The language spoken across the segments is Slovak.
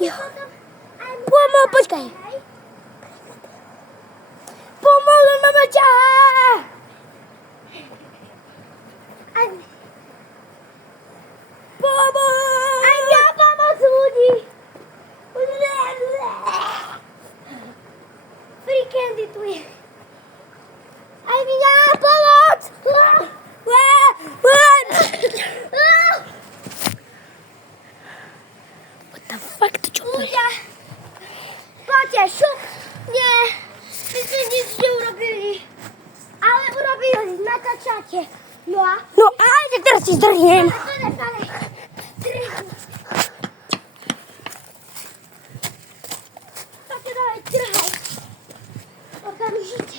Jo. Počkaj. Pomalu, mama ťahá. Pomoc! Aj mňa pomoc ľudí. Free candy tu je. Aj mňa pomoc! What the fuck, to čo? Ľudia! Poďte, šup! Nie! My sme nič neurobili. Ale urobili natáčate. No a? No a, tak teraz si zdrhnem. Poďte, dávaj, trhaj. Okamžite.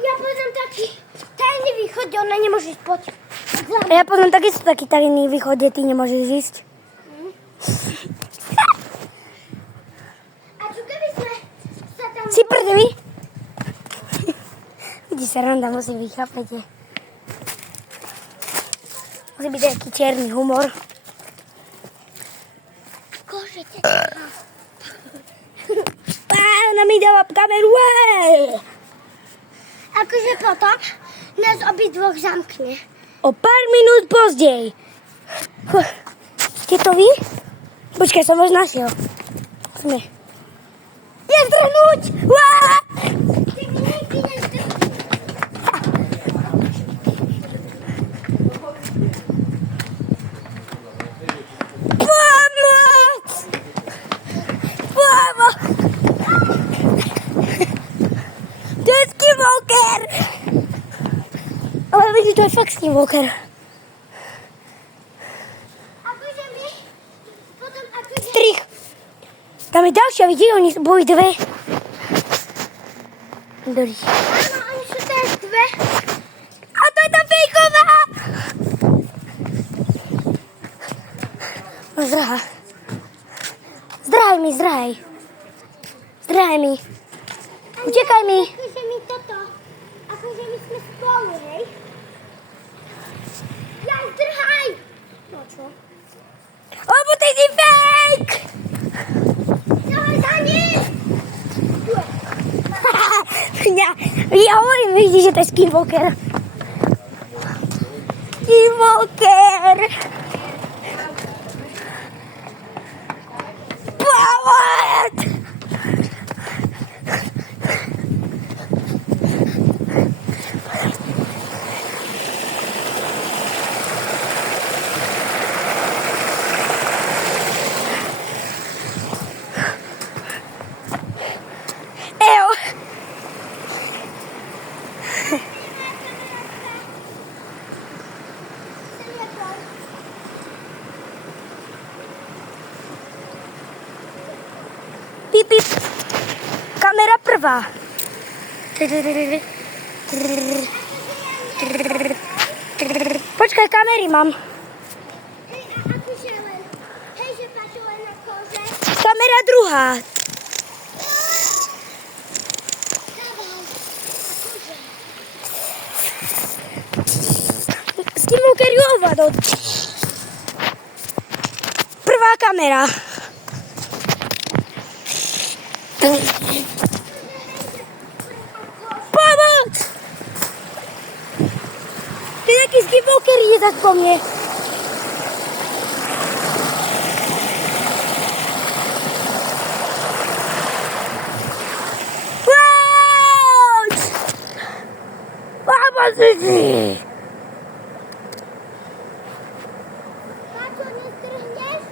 Ja poznám taký tajný východ, kde ona nemôže spoť. A ja poznám takisto taký tajný východ, kde ty nemôžeš ísť. A čo keby sme sa tam... Si prdeli? Vidíš sa, Randa musí byť, chápete? Musí byť taký čierny humor. Kožete. Ona mi dáva kameru. Akože potom nás obidvoch zamkne. O pár minút pozdej. Ste to vy? Počkaj, som vás našiel. Sme. Je zdrhnúť! Ty mi nikdy nezdrhnúť. Pomoc! Pomoc! To je skinwalker! Ale vidíš, to je fakt skinwalker. Akože my... Potom akože... Strich. Tam je ďalšia, vidíš, oni boli dve. Dobrý. Áno, oni sú teraz dve. A to je tá fejková! No zdrhá. Zdrhaj mi, zdrhaj. Zdrhaj mi. Utekaj mi. Akože mi toto. Akože my sme spolu, hej? Ja zdrhaj! No čo? Lebo ty si fake! Daj za ním! Ja hovorím, vidíš, že to je skinwalker. Skinwalker! Pomoc! Pip, pip. Kamera prvá. Počkaj, kamery mám. Kamera druhá. S kým ukerjú ovládol? Prvá kamera. Pomoc! Ty nejaký skinwalker ide tak po mne. Pomoc! Pomoc si! Táto nestrhneš?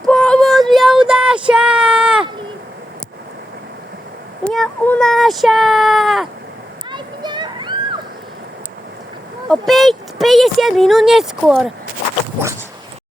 Pomoc mňa unáša! Mňa unáša! Aj mňa! O 50 minút neskôr.